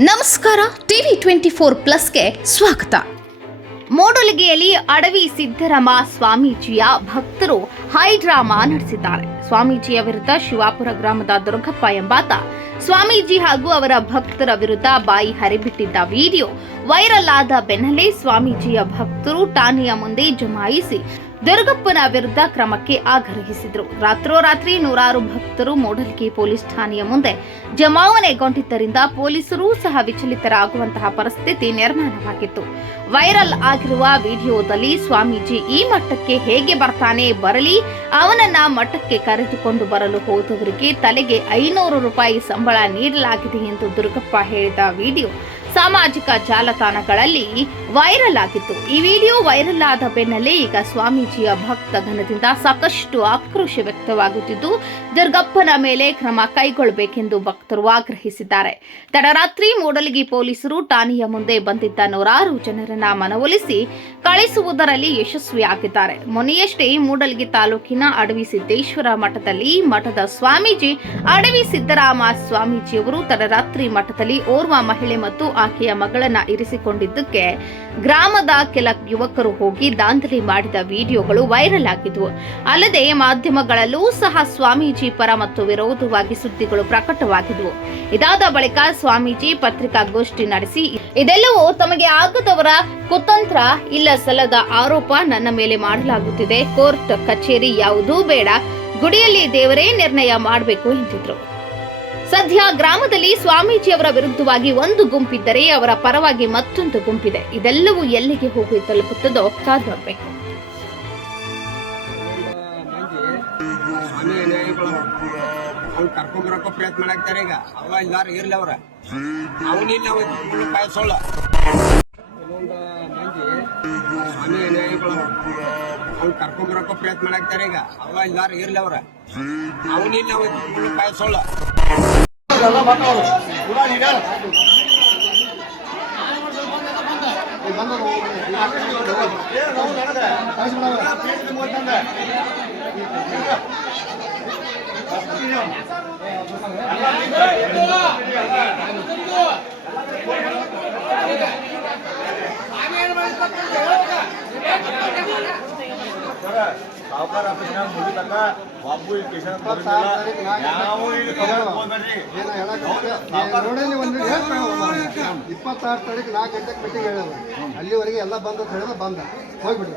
ನಮಸ್ಕಾರ, ಟಿವಿ 24+ಗೆ ಸ್ವಾಗತ. ಮೂಡಲಗಿಯಲ್ಲಿ ಅಡವಿ ಸಿದ್ದರಾಮ ಸ್ವಾಮೀಜಿಯ ಭಕ್ತರು ಹೈಡ್ರಾಮಾ ನಡೆಸಿದ್ದಾರೆ. ಸ್ವಾಮೀಜಿಯ ವಿರುದ್ಧ ಶಿವಾಪುರ ಗ್ರಾಮದ ದುರ್ಗಪ್ಪ ಎಂಬಾತ ಸ್ವಾಮೀಜಿ ಹಾಗೂ ಅವರ ಭಕ್ತರ ವಿರುದ್ಧ ಬಾಯಿ ಹರಿಬಿಟ್ಟಿದ್ದ ವಿಡಿಯೋ ವೈರಲ್ ಆದ ಬೆನ್ನಲ್ಲೇ ಸ್ವಾಮೀಜಿಯ ಭಕ್ತರು ಠಾಣೆಯ ಮುಂದೆ ಜಮಾಯಿಸಿ ದುರ್ಗಪ್ಪನ ವಿರುದ್ಧ ಕ್ರಮಕ್ಕೆ ಆಗ್ರಹಿಸಿದರು. ರಾತ್ರೋರಾತ್ರಿ ನೂರಾರು ಭಕ್ತರು ಮೂಡಲಗಿ ಪೊಲೀಸ್ ಠಾಣೆಯ ಮುಂದೆ ಜಮಾವಣೆಗೊಂಡಿದ್ದರಿಂದ ಪೊಲೀಸರು ಸಹ ವಿಚಲಿತರಾಗುವಂತಹ ಪರಿಸ್ಥಿತಿ ನಿರ್ಮಾಣವಾಗಿತ್ತು. ವೈರಲ್ ಆಗಿರುವ ವಿಡಿಯೋದಲ್ಲಿ ಸ್ವಾಮೀಜಿ ಈ ಮಟ್ಟಕ್ಕೆ ಹೇಗೆ ಬರ್ತಾನೆ, ಬರಲಿ, ಅವನನ್ನ ಮಠಕ್ಕೆ ಕರೆದುಕೊಂಡು ಬರಲು ಹೋದವರಿಗೆ ತಲೆಗೆ 500 ರೂಪಾಯಿ ಸಂಬಳ ನೀಡಲಾಗಿದೆ ಎಂದು ದುರ್ಗಪ್ಪ ಹೇಳಿದ ವಿಡಿಯೋ ಸಾಮಾಜಿಕ ಜಾಲತಾಣಗಳಲ್ಲಿ ವೈರಲ್ ಆಗಿತ್ತು. ಈ ವಿಡಿಯೋ ವೈರಲ್ ಆದ ಬೆನ್ನಲ್ಲೇ ಈಗ ಸ್ವಾಮೀಜಿಯ ಭಕ್ತ ಗಣದಿಂದ ಸಾಕಷ್ಟು ಆಕ್ರೋಶ ವ್ಯಕ್ತವಾಗುತ್ತಿದ್ದು, ದುರ್ಗಪ್ಪನ ಮೇಲೆ ಕ್ರಮ ಕೈಗೊಳ್ಳಬೇಕೆಂದು ಭಕ್ತರು ಆಗ್ರಹಿಸಿದ್ದಾರೆ. ತಡರಾತ್ರಿ ಮೂಡಲಗಿ ಪೊಲೀಸರು ಠಾಣೆಯ ಮುಂದೆ ಬಂದಿದ್ದ ನೂರಾರು ಜನರನ್ನ ಮನವೊಲಿಸಿ ಕಳಿಸುವುದರಲ್ಲಿ ಯಶಸ್ವಿಯಾಗಿದ್ದಾರೆ. ಮೊನ್ನೆಯಷ್ಟೇ ಮೂಡಲಗಿ ತಾಲೂಕಿನ ಅಡವಿ ಸಿದ್ದೇಶ್ವರ ಮಠದಲ್ಲಿ ಮಠದ ಸ್ವಾಮೀಜಿ ಅಡವಿ ಸಿದ್ದರಾಮ ಸ್ವಾಮೀಜಿಯವರು ತಡರಾತ್ರಿ ಮಠದಲ್ಲಿ ಓರ್ವ ಮಹಿಳೆ ಮತ್ತು ಆಕೆಯ ಮಗಳನ್ನ ಇರಿಸಿಕೊಂಡಿದ್ದಕ್ಕೆ ಗ್ರಾಮದ ಕೆಲ ಯುವಕರು ಹೋಗಿ ದಾಂಧಲೆ ಮಾಡಿದ ವಿಡಿಯೋಗಳು ವೈರಲ್ ಆಗಿದ್ವು. ಅಲ್ಲದೆ ಮಾಧ್ಯಮಗಳಲ್ಲೂ ಸಹ ಸ್ವಾಮೀಜಿ ಪರ ಮತ್ತು ವಿರೋಧವಾಗಿ ಸುದ್ದಿಗಳು ಪ್ರಕಟವಾಗಿದ್ವು. ಇದಾದ ಬಳಿಕ ಸ್ವಾಮೀಜಿ ಪತ್ರಿಕಾಗೋಷ್ಠಿ ನಡೆಸಿ, ಇದೆಲ್ಲವೂ ತಮಗೆ ಆಗದವರ ಕುತಂತ್ರ, ಇಲ್ಲ ಸಲ್ಲದ ಆರೋಪ ನನ್ನ ಮೇಲೆ ಮಾಡಲಾಗುತ್ತಿದೆ. ಕೋರ್ಟ್ ಕಚೇರಿ ಯಾವುದೂ ಬೇಡ, ಗುಡಿಯಲ್ಲಿ ದೇವರೇ ನಿರ್ಣಯ ಮಾಡಬೇಕು ಎಂದಿದ್ರು. ಸದ್ಯ ಗ್ರಾಮದಲ್ಲಿ ಸ್ವಾಮೀಜಿಯವರ ವಿರುದ್ಧವಾಗಿ ಒಂದು ಗುಂಪಿದ್ದರೆ ಅವರ ಪರವಾಗಿ ಮತ್ತೊಂದು ಗುಂಪಿದೆ. ಇದೆಲ್ಲವೂ ಎಲ್ಲಿಗೆ ಹೋಗಿ ತಲುಪುತ್ತದೋ ಕಾದು ನೋಡಬೇಕು. ಕರ್ಕೊಂಡ್ಬರಕ ಪ್ರಯತ್ನ ಮಾಡಾಕ್ತಾರೆ. ಈಗ ಅವ ಎಲ್ಲಾರು ಇರ್ಲಿ, ಅವ್ರ ಅವನಿಲ್ಲ ಸೊಳ್ಳ ಇನ್ನೊಂದು ಮಂದಿ ಸ್ವಾಮಿ ನ್ಯಾಯಗಳು ಅವ್ನು ಕರ್ಕೊಂಡ್ಬರಕ ಪ್ರಯತ್ನ ಮಾಡಾಕ್ತಾರೆ. ಈಗ ಅವ ಎಲ್ಲಾರು ಇರ್ಲಿ, ಅವ್ರ ಅವನಿಲ್ಲ ಸೊಳ್ಳ ಸಾವುಕಾರ ಆಫೀಸ್ನಾಗ ಮುಗಿತಕ್ಕ ಬಾಬು ಸ್ಟೇಷನ್ ಯಾವ 26 ತಾರೀಕು 4 ಗಂಟೆಗೆ ಮೀಟಿಂಗ್ ಹೇಳೋದು. ಅಲ್ಲಿವರೆಗೆ ಎಲ್ಲ ಬಂದ ಹೇಳಿದ್ರೆ ಬಂದ ಹೋಗ್ಬಿಡ್ರಿ.